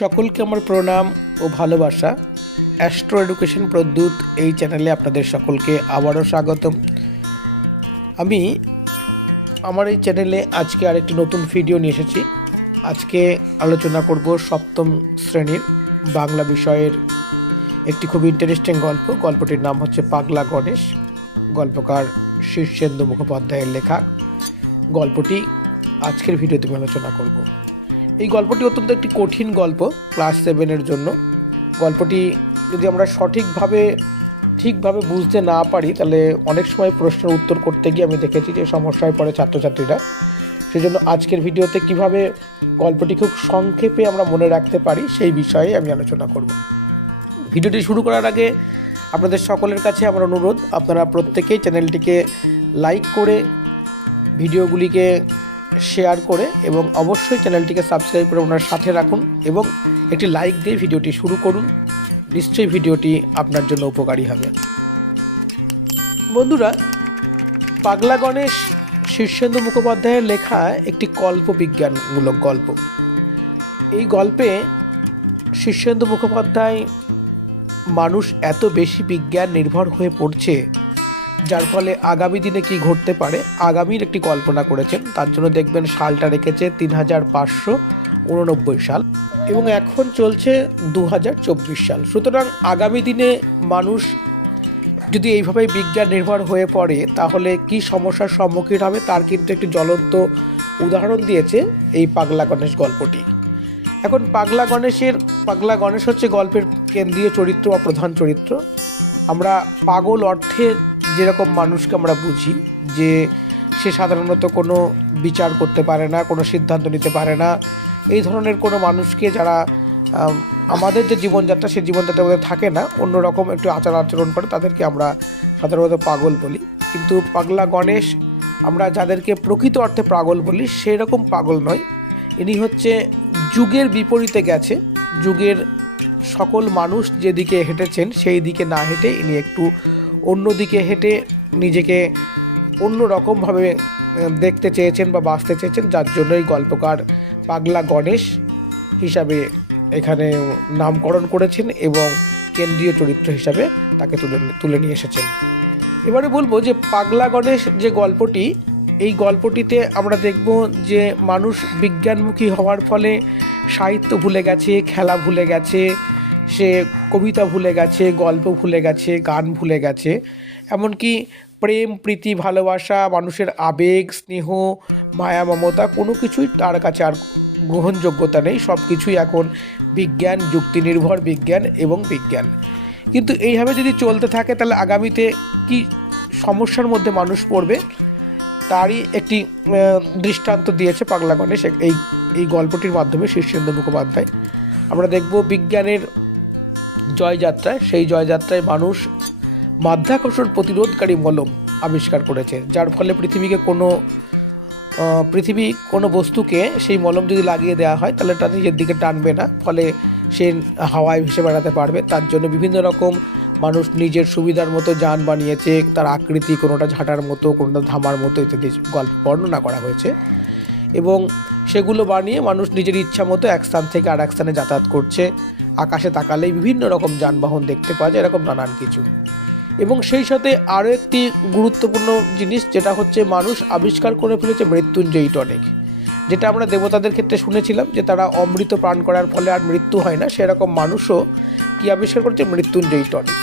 সকলকে আমার প্রণাম ও ভালোবাসা। অ্যাস্ট্রো এডুকেশন প্রদ্যুৎ এই চ্যানেলে আপনাদের সকলকে আবারও স্বাগতম। আমি আমার এই চ্যানেলে আজকে আরেকটি নতুন ভিডিও নিয়ে এসেছি। আজকে আলোচনা করব সপ্তম শ্রেণীর বাংলা বিষয়ের একটি খুব ইন্টারেস্টিং গল্প। গল্পটির নাম হচ্ছে পাগলা গণেশ। গল্পকার শীর্ষেন্দু মুখোপাধ্যায়ের লেখা। গল্পটি আজকের ভিডিওতে আমি আলোচনা করব। এই গল্পটি অত্যন্ত একটি কঠিন গল্প ক্লাস 7-এর জন্য। গল্পটি যদি আমরা ঠিকভাবে বুঝতে না পারি তাহলে অনেক সময় প্রশ্নের উত্তর করতে গিয়ে আমি দেখেছি যে সমস্যায় পড়ে ছাত্রছাত্রীরা। সেজন্য আজকের ভিডিওতে কিভাবে গল্পটি খুব সংক্ষেপে আমরা মনে রাখতে পারি সেই বিষয়ে আমি আলোচনা করব। ভিডিওটি শুরু করার আগে আপনাদের সকলের কাছে আমার অনুরোধ, আপনারা প্রত্যেকেই চ্যানেলটিকে লাইক করে, ভিডিওগুলিকে শেয়ার করে এবং অবশ্যই চ্যানেলটিকে সাবস্ক্রাইব করে ওনার সাথে রাখুন এবং একটি লাইক দিয়ে ভিডিওটি শুরু করুন। নিশ্চয়ই ভিডিওটি আপনার জন্য উপকারী হবে। বন্ধুরা, পাগলা গণেশ শীর্ষেন্দু মুখোপাধ্যায়ের লেখা একটি কল্পবিজ্ঞানমূলক গল্প। এই গল্পে শীর্ষেন্দু মুখোপাধ্যায় মানুষ এত বেশি বিজ্ঞান নির্ভর হয়ে পড়ছে যার ফলে আগামী দিনে কি ঘটতে পারে আগামীর একটি কল্পনা করেছেন। তার জন্য দেখবেন সালটা রেখেছে 3589 সাল এবং এখন চলছে 2024 সাল। সুতরাং আগামী দিনে মানুষ যদি এইভাবে বিজ্ঞান নির্ভর হয়ে পড়ে তাহলে কি সমস্যার সম্মুখীন হবে তার কিন্তু একটি জ্বলন্ত উদাহরণ দিয়েছে এই পাগলা গণেশ গল্পটি। এখন পাগলা গণেশ হচ্ছে গল্পের কেন্দ্রীয় চরিত্র বা প্রধান চরিত্র। আমরা পাগল অর্থে যেরকম মানুষকে আমরা বুঝি যে সে সাধারণত কোনো বিচার করতে পারে না, কোনো সিদ্ধান্ত নিতে পারে না, এই ধরনের কোনো মানুষকে যারা আমাদের যে জীবনযাত্রা সেই জীবনযাত্রার মধ্যে থাকে না, অন্যরকম একটু আচরণ করে, তাদেরকে আমরা সাধারণত পাগল বলি। কিন্তু পাগলা গণেশ আমরা যাদেরকে প্রকৃত অর্থে পাগল বলি সেই রকম পাগল নয়। ইনি হচ্ছে যুগের বিপরীতে গেছে। যুগের সকল মানুষ যেদিকে হেঁটেছেন সেই দিকে না হেঁটে ইনি একটু অন্য দিকে হেঁটে নিজেকে অন্য রকমভাবে দেখতে চেয়েছেন বা বাঁচতে চেয়েছেন, যার জন্যই গল্পকার পাগলা গণেশ হিসাবে এখানে নামকরণ করেছেন এবং কেন্দ্রীয় চরিত্র হিসাবে তাকে তুলে নিয়ে এসেছেন। এবারে বলবো যে পাগলা গণেশ যে গল্পটি, এই গল্পটিতে আমরা দেখব যে মানুষ বিজ্ঞানমুখী হওয়ার ফলে সাহিত্য ভুলে গেছে, খেলা ভুলে গেছে, সে কবিতা ভুলে গেছে, গল্প ভুলে গেছে, গান ভুলে গেছে, এমনকি প্রেম, প্রীতি, ভালোবাসা, মানুষের আবেগ, স্নেহ, মায়া, মমতা কোনো কিছুই তার কাছে আর গ্রহণযোগ্যতা নেই। সব কিছুই এখন বিজ্ঞান, যুক্তি নির্ভর বিজ্ঞান এবং বিজ্ঞান। কিন্তু এইভাবে যদি চলতে থাকে তাহলে আগামীতে কি সমস্যার মধ্যে মানুষ পড়বে তারই একটি দৃষ্টান্ত দিয়েছে পাগলা গণেশ এই গল্পটির মাধ্যমে শীর্ষেন্দু মুখোপাধ্যায়। আমরা দেখব বিজ্ঞানের জয়যাত্রায়, সেই জয়যাত্রায় মানুষ মাধ্যাকর্ষণ প্রতিরোধকারী মলম আবিষ্কার করেছে, যার ফলে পৃথিবী কোনো বস্তুকে সেই মলম যদি লাগিয়ে দেওয়া হয় তাহলে তা নিজের দিকে টানবে না, ফলে সে হাওয়ায় ভেসে বেড়াতে পারবে। তার জন্য বিভিন্ন রকম মানুষ নিজের সুবিধার মতো যান বানিয়েছে, তার আকৃতি কোনোটা ঝাঁটার মতো, কোনোটা ধামার মতো ইত্যাদি গল্প বর্ণনা করা হয়েছে এবং সেগুলো বানিয়ে মানুষ নিজের ইচ্ছা মতো এক স্থান থেকে আর এক স্থানে যাতায়াত করছে। আকাশে তাকালেই বিভিন্ন রকম যানবাহন দেখতে পাওয়া যায়, এরকম নানান কিছু। এবং সেই সাথে আরও একটি গুরুত্বপূর্ণ জিনিস যেটা হচ্ছে মানুষ আবিষ্কার করে ফেলেছে মৃত্যুঞ্জয়ী টনিক, যেটা আমরা দেবতাদের ক্ষেত্রে শুনেছিলাম যে তারা অমৃত পান করার ফলে আর মৃত্যু হয় না। সেরকম মানুষও কি আবিষ্কার করেছে? মৃত্যুঞ্জয়ী টনিক।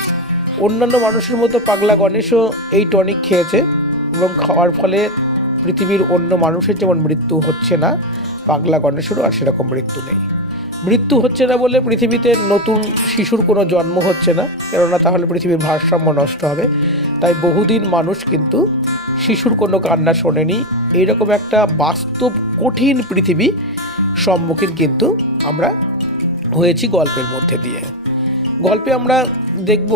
অন্যান্য মানুষের মতো পাগলা গণেশও এই টনিক খেয়েছে এবং খাওয়ার ফলে পৃথিবীর অন্য মানুষের যেমন মৃত্যু হচ্ছে না, পাগলা গণেশেরও আর সেরকম মৃত্যু নেই। মৃত্যু হচ্ছে না বলে পৃথিবীতে নতুন শিশুর কোনো জন্ম হচ্ছে না, কেননা তাহলে পৃথিবীর ভারসাম্য নষ্ট হবে। তাই বহুদিন মানুষ কিন্তু শিশুর কোনো কান্না শোনেনি। এইরকম একটা বাস্তব কঠিন পৃথিবী সম্মুখীন কিন্তু আমরা হয়েছি গল্পের মধ্যে দিয়ে। গল্পে আমরা দেখব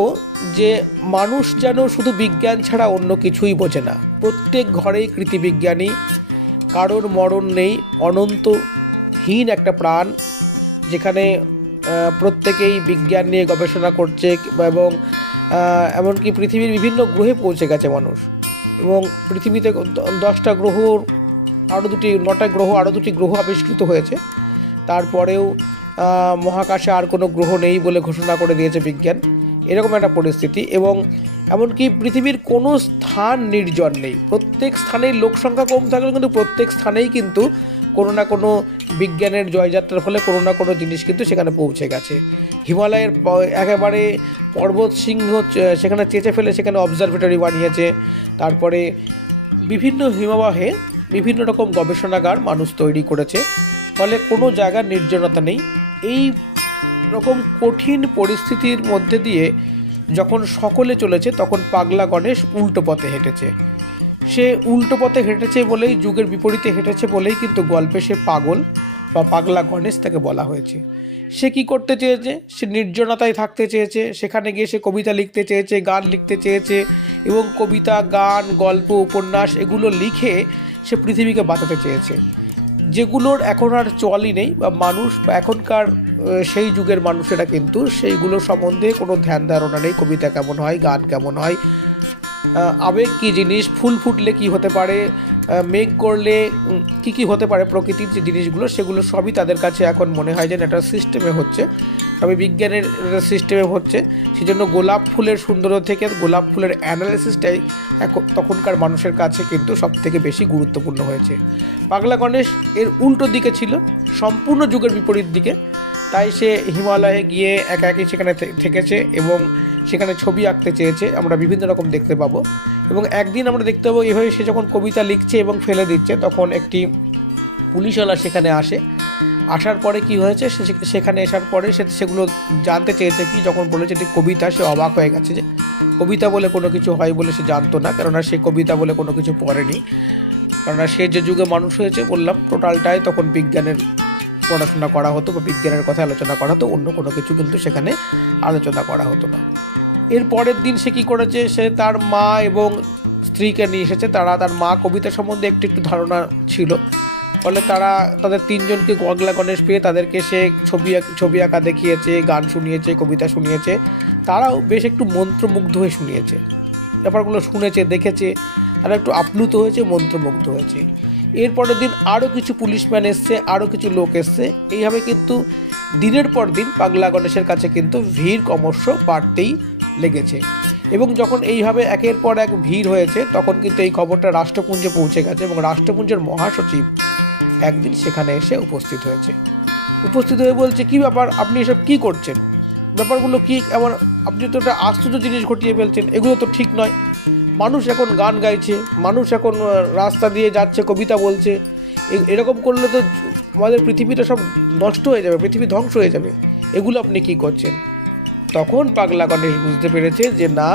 যে মানুষ যেন শুধু বিজ্ঞান ছাড়া অন্য কিছুই বোঝে না। প্রত্যেক ঘরেই কৃতিবিজ্ঞানী, কারোর মরণ নেই, অনন্তহীন একটা প্রাণ, যেখানে প্রত্যেকেই বিজ্ঞান নিয়ে গবেষণা করছে এবং এমনকি পৃথিবীর বিভিন্ন গ্রহে পৌঁছে গেছে মানুষ। এবং পৃথিবীতে 10টা গ্রহ, 9টা গ্রহ আরও দুটি গ্রহ আবিষ্কৃত হয়েছে। তারপরেও মহাকাশে আর কোনো গ্রহ নেই বলে ঘোষণা করে দিয়েছে বিজ্ঞান, এরকম একটা পরিস্থিতি। এবং এমনকি পৃথিবীর কোনো স্থান নির্জন নেই, প্রত্যেক স্থানেই লোক সংখ্যা কম থাকলেও কিন্তু প্রত্যেক স্থানেই কিন্তু কোনো না কোনো বিজ্ঞানের জয়যাত্রার ফলে কোনো না কোনো জিনিস কিন্তু সেখানে পৌঁছে গেছে। হিমালয়ের একেবারে পর্বত সিংহ সেখানে চেঁচে ফেলে সেখানে অবজারভেটরি বানিয়েছে। তারপরে বিভিন্ন হিমবাহে বিভিন্ন রকম গবেষণাগার মানুষ তৈরি করেছে, ফলে কোনো জায়গার নির্জনতা নেই। এই রকম কঠিন পরিস্থিতির মধ্যে দিয়ে যখন সকলে চলেছে তখন পাগলা গণেশ উল্টো পথে হেঁটেছে। সে উল্টো পথে হেঁটেছে বলেই, যুগের বিপরীতে হেঁটেছে বলেই কিন্তু গল্পে সে পাগল বা পাগলা গণেশ তাকে বলা হয়েছে। সে কি করতে চেয়েছে? সে নির্জনতায় থাকতে চেয়েছে, সেখানে গিয়ে সে কবিতা লিখতে চেয়েছে, গান লিখতে চেয়েছে, এবং কবিতা, গান, গল্প, উপন্যাস এগুলো লিখে সে পৃথিবীকে বাঁচাতে চেয়েছে, যেগুলোর এখন আর চলই নেই, বা মানুষ বা এখনকার সেই যুগের মানুষেরা কিন্তু সেইগুলো সম্বন্ধে কোনো ধ্যান ধারণা নেই। কবিতা কেমন হয়, গান কেমন হয়, আবেগ কী জিনিস, ফুল ফুটলে কি হতে পারে, মেঘ করলে কি হতে পারে, প্রকৃতির যে জিনিসগুলো সেগুলো সবই তাদের কাছে এখন মনে হয় যেন একটা সিস্টেমে হচ্ছে, সবই বিজ্ঞানের সিস্টেমে হচ্ছে। সেজন্য গোলাপ ফুলের সুন্দরতা থেকে গোলাপ ফুলের অ্যানালিসিসটাই তখনকার মানুষের কাছে কিন্তু সবথেকে বেশি গুরুত্বপূর্ণ হয়েছে। পাগলা গণেশ এর উল্টো দিকে ছিল, সম্পূর্ণ যুগের বিপরীত দিকে। তাই সে হিমালয়ে গিয়ে একা একই সেখানে থেকেছে এবং সেখানে ছবি আঁকতে চেয়েছে, আমরা বিভিন্ন রকম দেখতে পাবো। এবং একদিন আমরা দেখতে পাবো এভাবে সে যখন কবিতা লিখছে এবং ফেলে দিচ্ছে, তখন একটি পুলিশওয়ালা সেখানে আসে। আসার পরে কি হয়েছে, সেখানে আসার পরে সে সেগুলো জানতে চেয়েছে কি, যখন বলেছে যে কবিতা, সে অবাক হয়ে গেছে যে কবিতা বলে কোনো কিছু হয় বলে সে জানতো না, কেননা সে কবিতা বলে কোনো কিছু পড়েনি। কেননা সে যে যুগে মানুষ হয়েছে বললাম, টোটালটাই তখন বিজ্ঞানের পড়াশোনা করা হতো বা বিজ্ঞানের কথা আলোচনা করা হতো, অন্য কোনো কিছু কিন্তু সেখানে আলোচনা করা হতো না। এর পরের দিন সে কী করেছে, সে তার মা এবং স্ত্রীকে নিয়ে এসেছে। তার মা কবিতা সম্বন্ধে একটু ধারণা ছিল, ফলে তাদের তিনজনকে পাগলা গণেশ পেয়ে তাদেরকে সে ছবি আঁকা দেখিয়েছে, গান শুনিয়েছে, কবিতা শুনিয়েছে। তারাও বেশ একটু মন্ত্রমুগ্ধ হয়ে শুনিয়েছে, ব্যাপারগুলো শুনেছে, দেখেছে, তারা একটু আপ্লুত হয়েছে, মন্ত্রমুগ্ধ হয়েছে। এরপরের দিন আরও কিছু পুলিশম্যান এসছে, আরও কিছু লোক এসছে। এইভাবে কিন্তু দিনের পর দিন পাগলা গণেশের কাছে কিন্তু ভিড় ক্রমশ বাড়তেই লেগেছে। এবং যখন এইভাবে একের পর এক ভিড় হয়েছে, তখন কিন্তু এই খবরটা রাষ্ট্রপুঞ্জে পৌঁছে গেছে এবং রাষ্ট্রপুঞ্জের মহাসচিব একদিন সেখানে এসে উপস্থিত হয়ে বলছে, কি ব্যাপার, আপনি এসব কি করছেন, ব্যাপারগুলো কি এমন, আপনি তো একটা আশ্চর্য জিনিস ঘটিয়ে ফেলছেন, এগুলো তো ঠিক নয়। মানুষ এখন গান গাইছে, মানুষ এখন রাস্তা দিয়ে যাচ্ছে, কবিতা বলছে, এরকম করলে তো আমাদের পৃথিবীটা সব নষ্ট হয়ে যাবে, পৃথিবী ধ্বংস হয়ে যাবে, এগুলো আপনি কি করছেন। তখন পাগলা গণেশ বুঝতে পেরেছে যে না,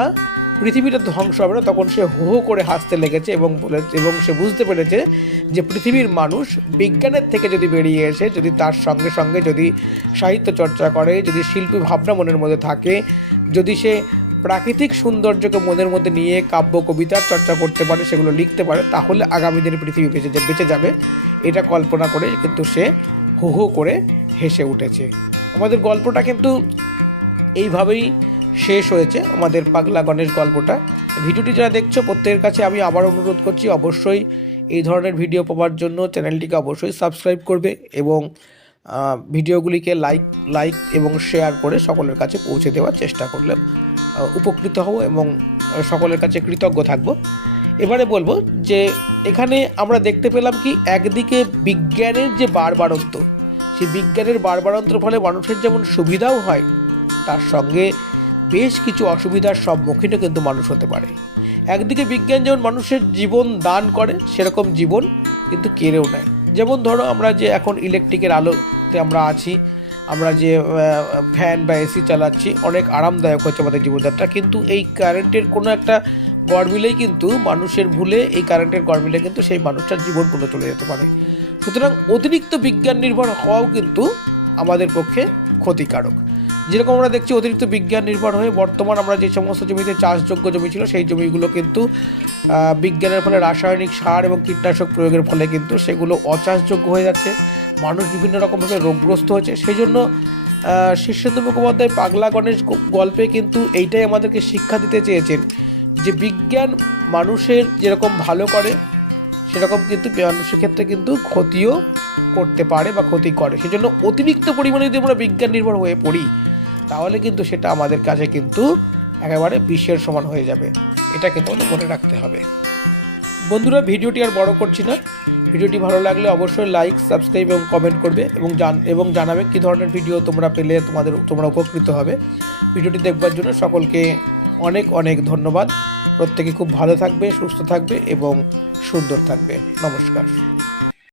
পৃথিবীটা ধ্বংস হবে না। তখন সে হো হো করে হাসতে লেগেছে এবং সে বুঝতে পেরেছে যে পৃথিবীর মানুষ বিজ্ঞানের থেকে যদি বেরিয়ে এসে, যদি তার সঙ্গে সঙ্গে যদি সাহিত্য চর্চা করে, যদি শিল্পী ভাবনা মনের মধ্যে থাকে, যদি সে প্রাকৃতিক সৌন্দর্যকে মনের মধ্যে নিয়ে কাব্য কবিতার চর্চা করতে পারে, সেগুলো লিখতে পারে, তাহলে আগামী দিনে পৃথিবী বেঁচে যাবে। এটা কল্পনা করে কিন্তু সে হো হো করে হেসে উঠেছে। আমাদের গল্পটা কিন্তু এইভাবেই শেষ হয়েছে, আমাদের পাগলা গণেশ গল্পটা। ভিডিওটি যারা দেখছো প্রত্যেকের কাছে আমি আবার অনুরোধ করছি, অবশ্যই এই ধরনের ভিডিও পাওয়ার জন্য চ্যানেলটিকে অবশ্যই সাবস্ক্রাইব করবে এবং ভিডিওগুলিকে লাইক এবং শেয়ার করে সকলের কাছে পৌঁছে দেওয়ার চেষ্টা করলে উপকৃত হব এবং সকলের কাছে কৃতজ্ঞ থাকব। এবারে বলবো যে এখানে আমরা দেখতে পেলাম কি, একদিকে বিজ্ঞানের যে বাড়বাড়ন্ত, সেই বিজ্ঞানের বাড়বাড়ন্তর ফলে মানুষের যেমন সুবিধাও হয়, তার সঙ্গে বেশ কিছু অসুবিধার সম্মুখীনও কিন্তু মানুষ হতে পারে। একদিকে বিজ্ঞান যেমন মানুষের জীবন দান করে, সেরকম জীবন কিন্তু কেড়েও নেয়। যেমন ধরো আমরা যে এখন ইলেকট্রিকের আলোতে আমরা আছি, আমরা যে ফ্যান বা এসি চালাচ্ছি, অনেক আরামদায়ক হচ্ছে আমাদের জীবনযাত্রা, কিন্তু এই কারেন্টের কোনো একটা গড়মিলেই কিন্তু মানুষের ভুলে, এই কারেন্টের গড়মিলে কিন্তু সেই মানুষটার জীবনগুলো চলে যেতে পারে। সুতরাং অতিরিক্ত বিজ্ঞান নির্ভর হওয়াও কিন্তু আমাদের পক্ষে ক্ষতিকারক। যেরকম আমরা দেখছি অতিরিক্ত বিজ্ঞান নির্ভর হয়ে বর্তমান আমরা যে সমস্ত জমিতে চাষযোগ্য জমি ছিল, সেই জমিগুলো কিন্তু বিজ্ঞানের ফলে রাসায়নিক সার এবং কীটনাশক প্রয়োগের ফলে কিন্তু সেগুলো অচাষযোগ্য হয়ে যাচ্ছে, মানুষ বিভিন্ন রকমভাবে রোগগ্রস্ত হচ্ছে। সেই জন্য শীর্ষেন্দু মুখোপাধ্যায় পাগলা গণেশ গল্পে কিন্তু এইটাই আমাদেরকে শিক্ষা দিতে চেয়েছেন যে বিজ্ঞান মানুষের যেরকম ভালো করে, সেরকম কিন্তু মানুষের ক্ষেত্রে কিন্তু ক্ষতিও করতে পারে বা ক্ষতি করে। সেজন্য অতিরিক্ত পরিমাণে যদি আমরা বিজ্ঞান নির্ভর হয়ে পড়ি তাহলে কিন্তু সেটা আমাদের কাছে কিন্তু একেবারে বিষের সমান হয়ে যাবে। এটা কিন্তু আমাদের মনে রাখতে হবে। বন্ধুরা, ভিডিওটি আর বড় করছি না। ভিডিওটি ভালো লাগলে অবশ্যই লাইক, সাবস্ক্রাইব এবং কমেন্ট করবে এবং জানাবে কী ধরনের ভিডিও তোমরা পেলে তোমরা উপকৃত হবে। ভিডিওটি দেখবার জন্য সকলকে অনেক অনেক ধন্যবাদ। প্রত্যেকে খুব ভালো থাকবে, সুস্থ থাকবে এবং সুন্দর থাকবে। নমস্কার।